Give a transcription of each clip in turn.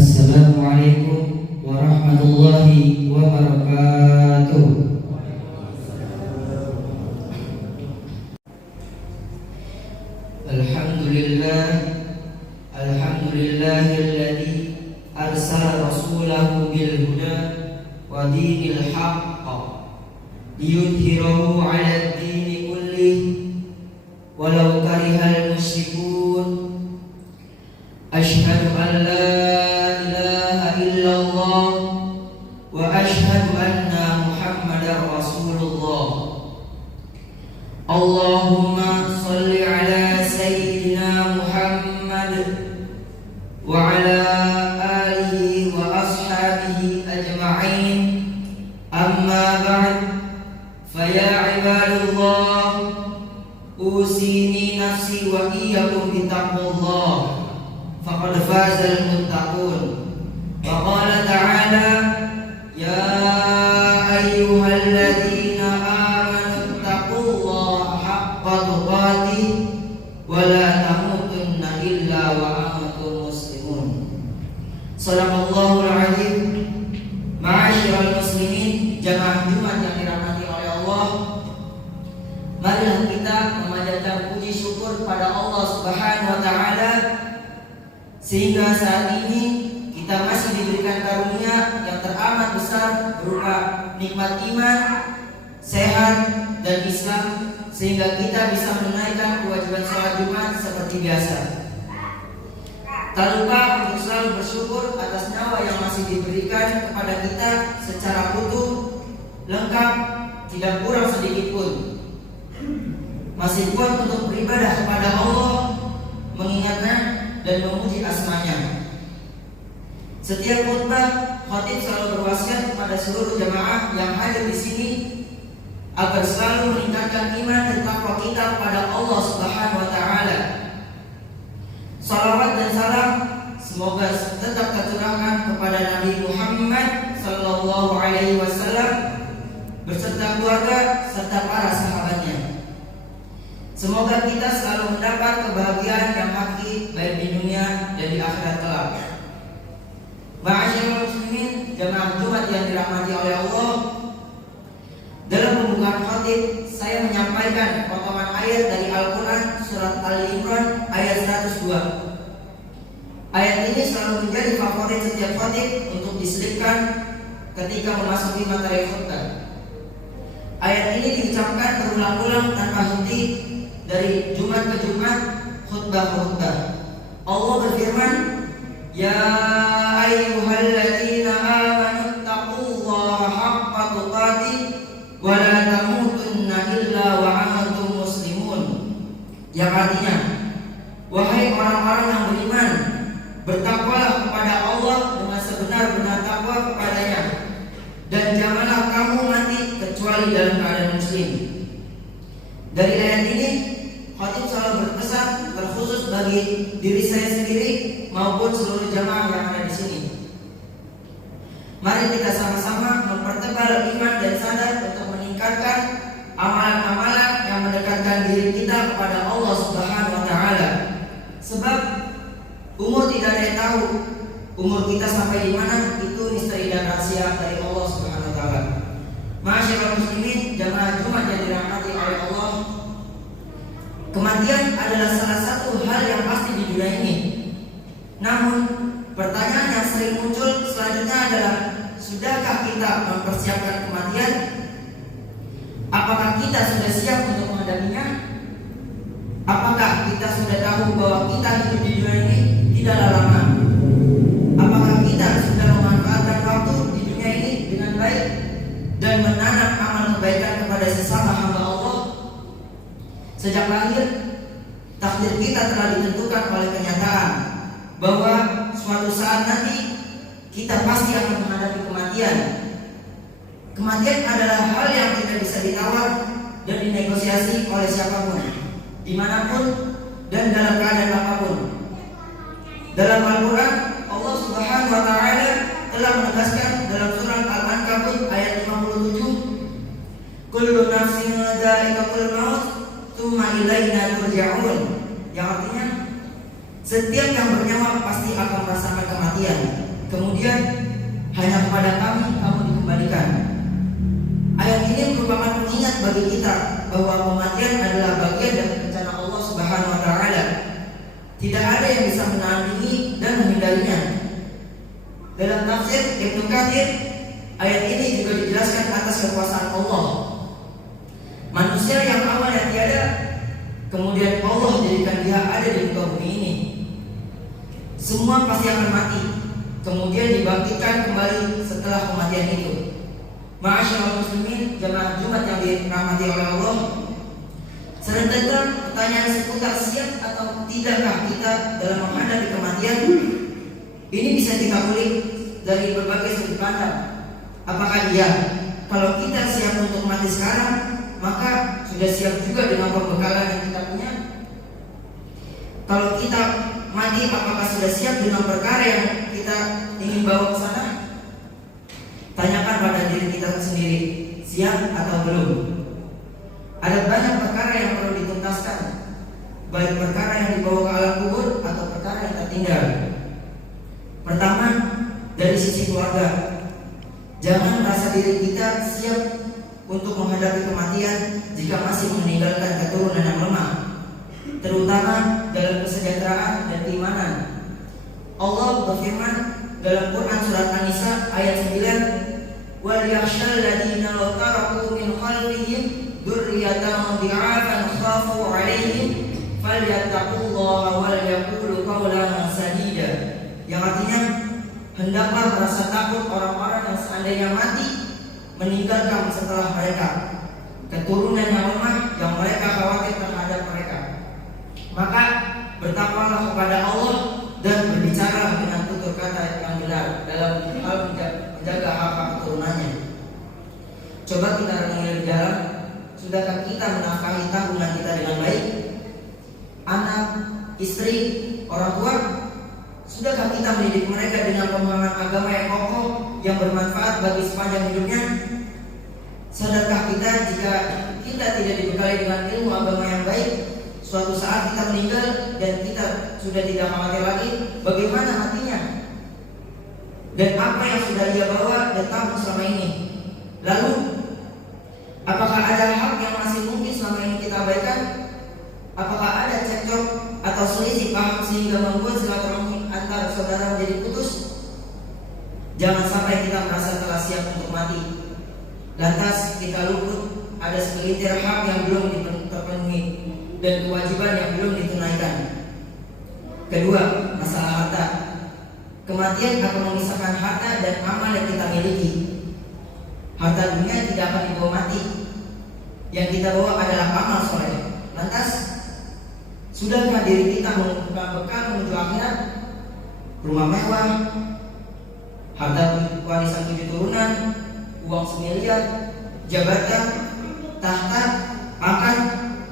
Assalamualaikum warahmatullahi wabarakatuh. Alhamdulillahilladzi arsala rasulahu bil huda wa dinil haqq liyudhhirahu 'alad dini kullih walau karihal musyrikun. Asyhadu an la ilaha illallah wa asyhadu anna Muhammadar Rasulullah. Allahumma shalli ala sayyidina Muhammad wa ala alihi wa ashabihi ajma'in. Amma ba'd, fa ya ibadallah, usini nafsi wa iyyakum bittaqwallah. Faqad fazal muttaqun. Wa qala ta'ala, ya ayyuhalladzina amanu taqullaha haqqa tuqatih wa la tamutunna illa wa antum muslimun. Shadaqallahul azim. Ma'asyiral muslimin, jamaah Jumat yang dirahmati oleh Allah, marilah kita memanjatkan puji syukur pada Allah Subhanahu wa taala sehingga saat ini kita masih diberikan karunia yang teramat besar berupa nikmat iman, sehat, dan Islam, sehingga kita bisa menunaikan kewajiban sholat Jumat seperti biasa. Tak lupa untuk selalu bersyukur atas nyawa yang masih diberikan kepada kita secara utuh, lengkap, tidak kurang sedikit pun. Masih kuat untuk beribadah kepada Allah, mengingatnya dan memuji asmanya. Setiap khutbah, khatib selalu berwasiat kepada seluruh jamaah yang hadir di sini agar selalu meningkatkan iman dan takwa kita kepada Allah Subhanahu wa taala. Salawat dan salam semoga tetap tercurahkan kepada Nabi Muhammad sallallahu alaihi wasallam beserta keluarga serta para sahabatnya. Semoga kita selalu mendapat kebahagiaan yang hakiki baik di dunia dan di akhirat kelak. Ma'asyiral muslimin, jamaah Jumat yang dirahmati oleh Allah, dalam pembukaan khatib saya menyampaikan potongan ayat dari Al-Quran surat Al-Imran ayat 102. Ayat ini selalu menjadi favorit setiap khatib untuk diselipkan ketika memasuki materi khutbah. Ayat ini diucapkan berulang-ulang tanpa henti dari Jumat ke Jumat, khutbah ke khutbah. Allah berfirman, ya ayyuhalladzina amanu taqullaha haqqa tuqatih wa la tamutunna illa wa antum muslimun. Yang artinya, wahai orang-orang yang beriman, bertakwalah kepada Allah dengan sebenar-benar takwa kepadanya, dan janganlah kamu mati kecuali dalam keadaan muslim. Dari ayat ini khatib selalu berpesan terkhusus bagi diri saya sendiri maupun seluruh jamaah yang ada di sini. Mari kita sama-sama mempertebal iman dan sadar untuk meningkatkan amalan-amalan yang mendekatkan diri kita kepada Allah Subhanahu wa taala. Sebab umur tidak ada yang tahu umur kita sampai di mana, itu misteri dan rahasia dari Allah Subhanahu wa taala. Ma'asyiral muslimin, jamaah Jumat yang dirahmati oleh Allah, kematian adalah salah satu hal yang pasti di dunia ini. Namun pertanyaan yang sering muncul selanjutnya adalah, sudahkah kita mempersiapkan kematian? Apakah kita sudah siap untuk menghadapinya? Apakah kita sudah tahu bahwa kita hidup di dunia ini tidaklah lama? Apakah kita sudah memanfaatkan waktu di dunia ini dengan baik dan menanam amal kebaikan kepada sesama hamba Allah? Sejak lahir, takdir kita telah ditentukan oleh kenyataan bahwa suatu saat nanti kita pasti akan menghadapi kematian. Kematian adalah hal yang tidak bisa ditawar dan dinegosiasi oleh siapapun, dimanapun dan dalam keadaan apapun. Dalam Al-Quran, Allah Subhanahu wa taala telah menegaskan dalam surat Al-Ankabut ayat 57, kullu nafsin dha'iqatul maut tsumma ilaina turja'un, yang artinya setiap yang bernyawa pasti akan merasakan kematian, kemudian hanya kepada kami kamu dikembalikan. Ayat ini merupakan pengingat bagi kita bahwa kematian adalah bagian dari rencana Allah Subhanahu wa taala. Tidak ada yang bisa menandingi dan menghindarinya. Dalam tafsir Ibnu Katsir, ayat ini juga dijelaskan atas kekuasaan Allah. Manusia yang awalnya tiada, kemudian Allah jadikan dia ada di muka bumi ini. Semua pasti akan mati, kemudian dibangkitkan kembali setelah kematian itu. Ma'asyiral muslimin, jemaah Jumat yang dirahmati oleh Allah, serentetan pertanyaan seputar siap atau tidakkah kita dalam menghadapi kematian ini bisa kita kulik dari berbagai sudut pandang. Apakah iya, kalau kita siap untuk mati sekarang, maka sudah siap juga dengan pembekalan yang kita punya? Kalau kita mati, apakah sudah siap dengan perkara yang kita ingin bawa ke sana? Tanyakan pada diri kita sendiri, siap atau belum? Ada banyak perkara yang perlu dituntaskan, baik perkara yang dibawa ke alam kubur atau perkara yang tertinggal. Pertama, dari sisi keluarga, jangan merasa diri kita siap untuk menghadapi kematian jika masih meninggalkan keturunan yang lemah, terutama dalam kesejahteraan dan keimanan. Allah berfirman dalam Quran surat An-Nisa ayat 9, "Wal yakhshal ladzina law taraku min khalfihim dzurriyyatan dhi'afan khafu 'alaihim falyattaqullaha wal yaqulu qawlan sadida." Yang artinya, hendaklah merasa takut orang-orang yang seandainya mati meninggalkan setelah mereka keturunan yang lemah yang mereka khawatir terhadap mereka. Maka bertakwalah kepada Allah dan berbicara dengan tutur kata yang benar dalam hal menjaga hak-hak keturunannya. Coba kita renungi lebih dalam, sudahkah kita menafkahi tanggungan kita dengan baik? Anak, istri, orang tua, sudahkah kita mendidik mereka dengan pemahaman agama yang kokoh yang bermanfaat bagi sepanjang hidupnya? Sadarkah kita jika kita tidak dibekali dengan ilmu agama yang baik, suatu saat kita meninggal dan kita sudah tidak khawatir lagi bagaimana matinya dan apa yang sudah dia bawa dan tahu selama ini? Lalu, apakah ada hak yang masih mungkin selama ini kita abaikan? Apakah ada cekcok atau selisih paham sehingga membuat silaturahmi antara saudara menjadi putus? Jangan sampai kita merasa telah siap untuk mati, lantas kita luput ada segelintir hak yang belum terpenuhi dan kewajiban yang belum ditunaikan. Kedua, masalah harta. Kematian akan memisahkan harta dan amal yang kita miliki. Harta dunia tidak akan dibawa mati. Yang kita bawa adalah amal soleh. Lantas, sudahkah diri kita mengumpulkan bekal menuju akhirat? Rumah mewah, harta warisan 7 turunan, uang 1 miliar, jabatan, tahta, pangkat,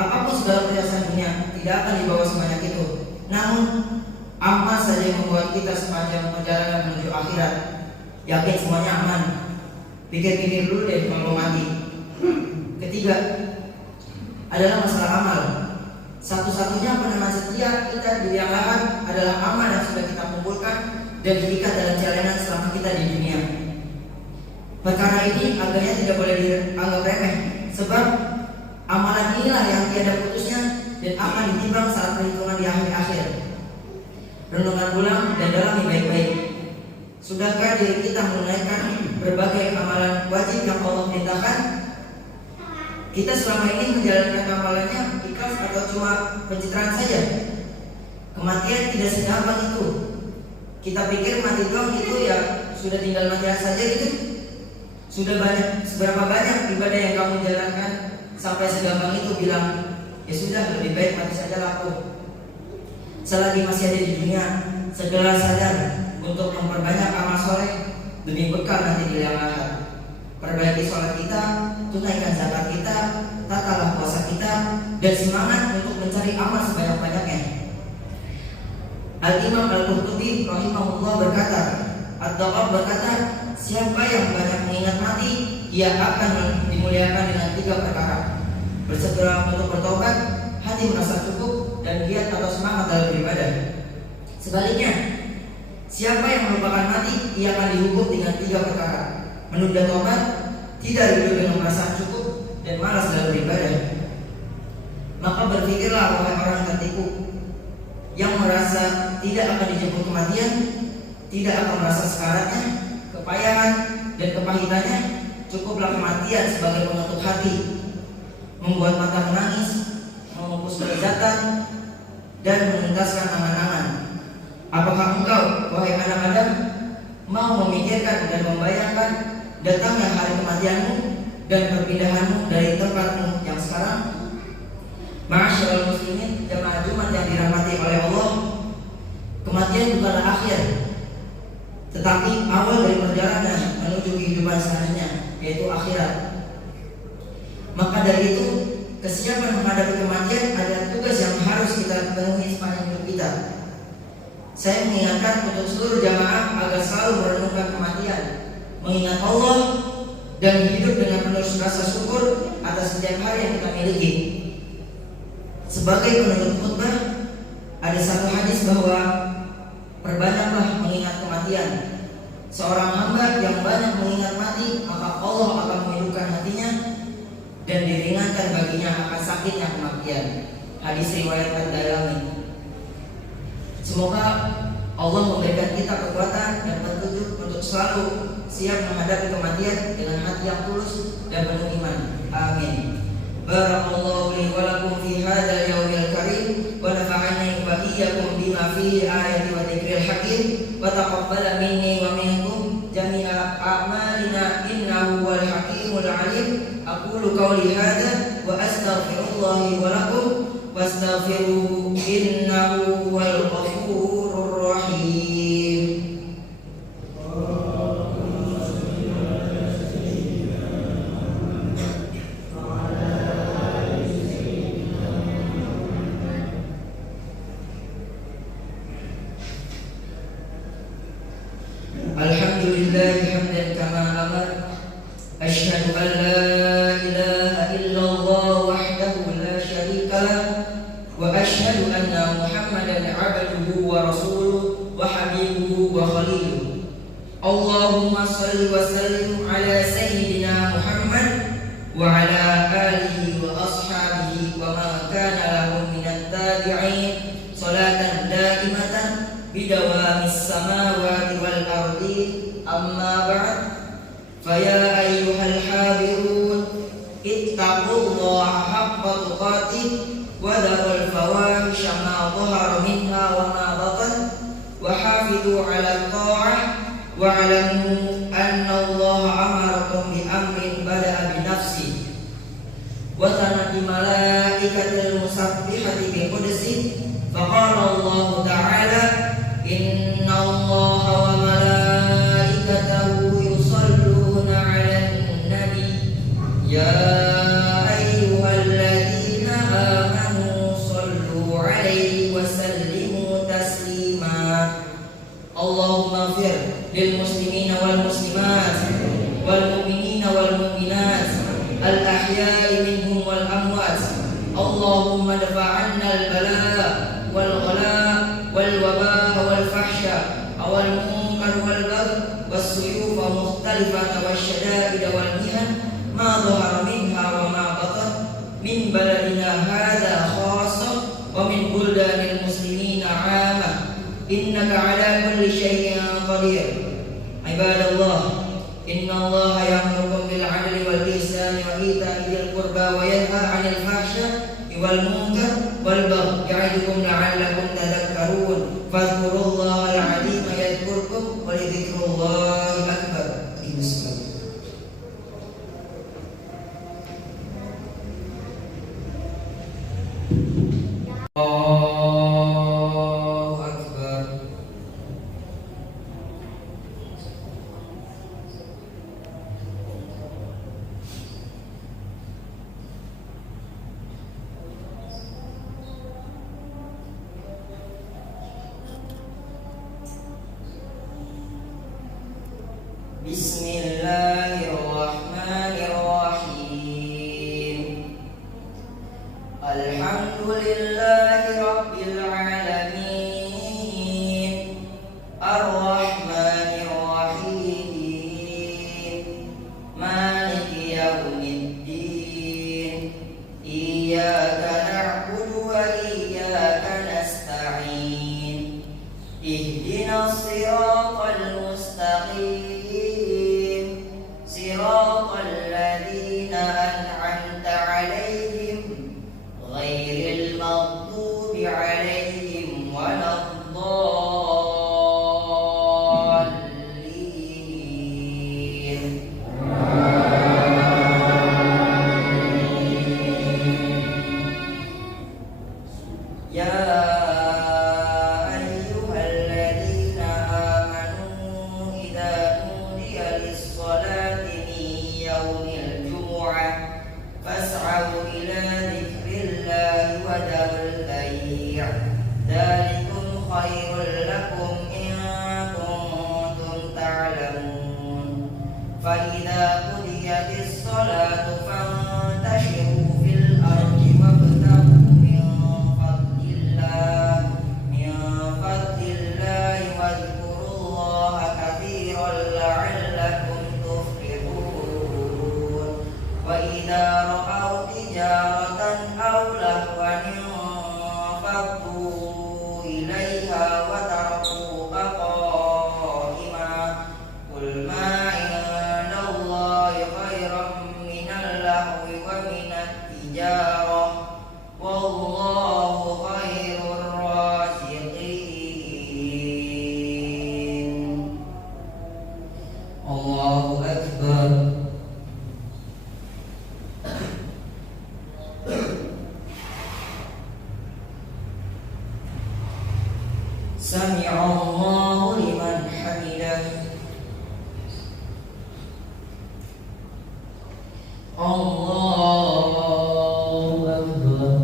apapun segala perhiasan dunia tidak akan dibawa sebanyak itu. Namun amal saja yang membuat kita sepanjang perjalanan menuju akhirat yakin semuanya aman. Pikir-pikir dulu deh kalau mati. Ketiga adalah masalah amal. Satu-satunya penenang setia kita di liang lahat adalah amal yang sudah kita kumpulkan dan diikat dalam jalanan selama kita di dunia. Perkara ini agarnya tidak boleh dianggap remeh, sebab amalan inilah yang tiada putusnya dan akan ditimbang saat perhitungan di akhir-akhir. Renungan ulang dan dalami baik-baik. Sudahkah diri kita menunaikan berbagai amalan wajib yang Allah perintahkan? Kita selama ini menjalankan amalannya ikhlas atau cuma pencitraan saja? Kematian tidak segampang itu. Kita pikir mati doang itu ya sudah tinggal mati saja gitu. Sudah seberapa banyak ibadah yang kamu jalankan sampai segampang itu bilang, ya sudah lebih baik mati saja laku. Selagi masih ada di dunia, segera sadar untuk memperbanyak amal soleh demi bekal nanti di liang lahat. Perbaiki sholat kita, tunaikan zakat kita, tatalah puasa kita, dan semangat untuk mencari amal sebanyak-banyaknya. Al-Imam Al-Qurtubi rahimahullah berkata, Ad-Daqaq berkata, siapa yang banyak mengingat mati, ia akan dimuliakan dengan 3 perkara: bersegera untuk bertobat, hati merasa cukup, dan giat atau semangat dalam beribadah. Sebaliknya, Siapa yang melupakan mati, ia akan dihukum dengan 3 perkara: menunda tobat, tidak ridho dengan perasaan cukup, dan malas dalam beribadah. Maka berpikirlah wahai orang yang tertipu, yang merasa tidak akan dijemput kematian, tidak akan merasa sekaratnya, kepayahan dan kepahitannya. Cukuplah kematian sebagai penutup hati, membuat mata menangis, memupus kelezatan, dan menuntaskan angan-angan. Apakah engkau, wahai anak Adam, mau memikirkan dan membayangkan datangnya hari kematianmu dan perpindahanmu dari tempatmu yang sekarang? Ma'asyiral muslimin, jamaah Jumat yang dirahmati oleh Allah, kematian bukanlah akhir, tetapi awal dari perjalanan menuju kehidupan selanjutnya, yaitu akhirat. Maka dari itu, kesiapan menghadapi kematian adalah tugas yang harus kita penuhi sepanjang hidup kita. Saya mengingatkan untuk seluruh jamaah agar selalu merenungkan kematian, mengingat Allah, dan hidup dengan penuh rasa syukur atas setiap hari yang kita miliki. Sebagai penutup khutbah, ada satu hadis bahwa perbanyaklah mengingat kematian. Seorang hamba yang banyak mengingat mati, maka Allah akan menghidupkan hatinya dan diringankan baginya akan sakitnya kematian. Hadis riwayat Ad-Darimi. Semoga Allah memberikan kita kekuatan dan petunjuk untuk selalu siap menghadapi kematian dengan hati yang tulus dan penuh iman. Amin. Barakallahu li wa lakum fi hadzal yawmil karim wa nafa'ani wa iyyakum bima fihi ayati wa dzikril hakim wa taqabbala minni wa minkum jami'a a'malina innahu wal hakimul alim. Aqulu qawli hadza wa astaghfirullahi wa lakum wastaghfiruhu innahu wal ghafurur rahim. Alhamdulillah hamdan kama amar. Asyhadu an la ilaha illallah wahdahu la syarika lah wa asyhadu anna Muhammadan abduhu wa rasuluhu wa habibuhu wa khaliluhu. Allahumma shalli wa sallim ala sayyidina Muhammad wa ala alihi wa ashabihi wa ma kana lahum minat tabi'in salatan daimatan bidawamis samawati wal ardi. Amma ba'd, faya ayyuhal hadirun ittaqullaha haqqa tuqatih wa dharul fawahisha ma dhahara minha wa ma batan wa hafidhu 'ala ta'ah wa 'alamu anna Allah amarakum bi amrin bada'a bi nafsihi wa tanadi malaikatil musabbihati bi qudsi faqala Allah ta'ala inna Allah wa malaikatahu yusalluna 'alan nabi ya ayyuhalladzina amanu sallu 'alaihi wa sallimu taslima. Allahumma ighfir lil muslimina wal muslimat wal mu'minina wal mu'minat al ahya'i minhum wal amwat. Allahumma dafa' 'anna al bala wal ghala wal waba wal fahsya wal munkar wal bagh was suyuf mukhtalifah was syada'id wal mihan ma dhahara minha wa ma batan min baladina hadza khassah wa min buldanil muslimina 'amah. Innaka 'ala kulli syai'in qadir. Ibadallah, inna Allah ya'murukum bil 'adli wal ihsani wa ita'i dzil qurba wa yanha 'anil fahsya'i wal munkar wal baghi ya'idukum la'allakum tadhakkarun. Fadhkurullahal 'azim yadhkurkum wa lidzikrullahi akbar. Allahu akbar. Bismillahirrahmanirrahim. Alhamdulillahi rabbil alamin. Ar ihdinas siratal mustaqim siratal ladzina an'amta 'alaihim ghairil maghdubi 'alaihim waladdallin. Ya ذلكم خير لكم إن كنتم تعلمون فإذا قضيت الصلاة فانتشروا في الأرض وابتغوا من فضل الله واذكروا الله كثيرا لعلكم تفلحون وإذا رأوا تجارة أو لهوا انفضوا إليها وتركوك قائما قل ما عند الله خير من اللهو ومن التجارة والله خير الرازقين. الله أكبر. سمع الله لمن حمده. الله أكبر.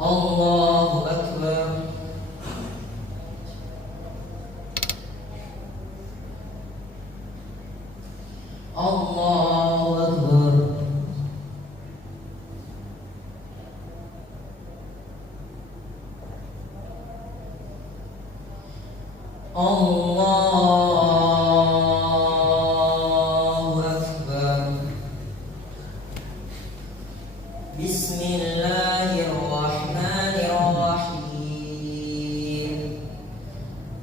الله أكبر. الله أكبر. الله أكبر. بسم الله الرحمن الرحيم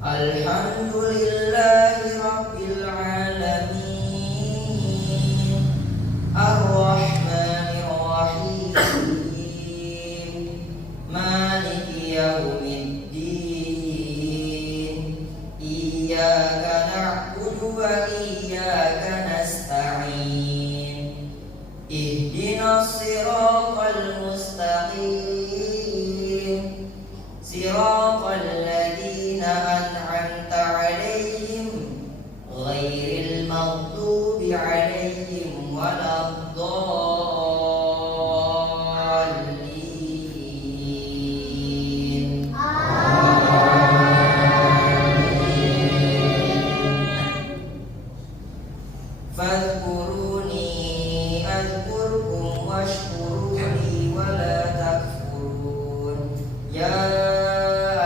الحمد لله رب العالمين الرحمن الرحيم مالك يوم الدين إياك نعبد وإياك نستعين اهدنا الصراط المستقيم صراط الذين أنعمت عليهم غير المغضوب عليهم ولا الضالين. فاذكروني أذكركم واشكروا لي ولا تكفرون. يا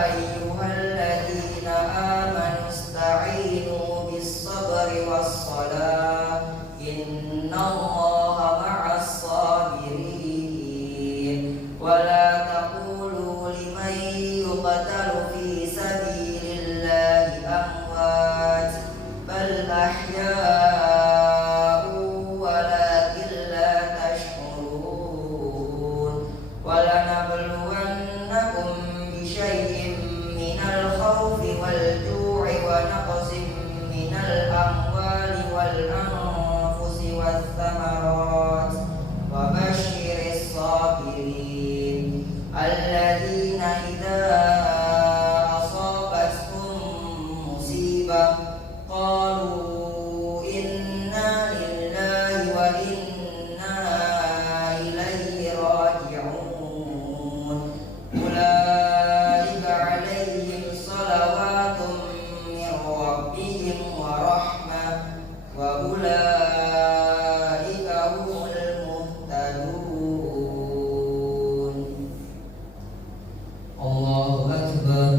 أيها الذين آمنوا استعينوا بالصبر والصلاة إن الله مع الصابرين ولا تقولوا لمن يقتل في سبيل الله أموات بل أحياء ولكن لا تشعرون ولنبلونكم بشيء من الخوف والجوع ونقص من الأموال والأنفس والثمرات وبشر الصابرين الذين إذا أصابتهم مصيبة قالوا إنا لله وإنا إليه راجعون أولئك عليهم صلوات من ربهم ورحمة وأولئك هم المهتدون. الله أكبر.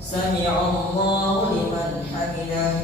سمع الله لمن حمده.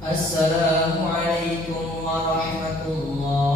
Assalamualaikum warahmatullahi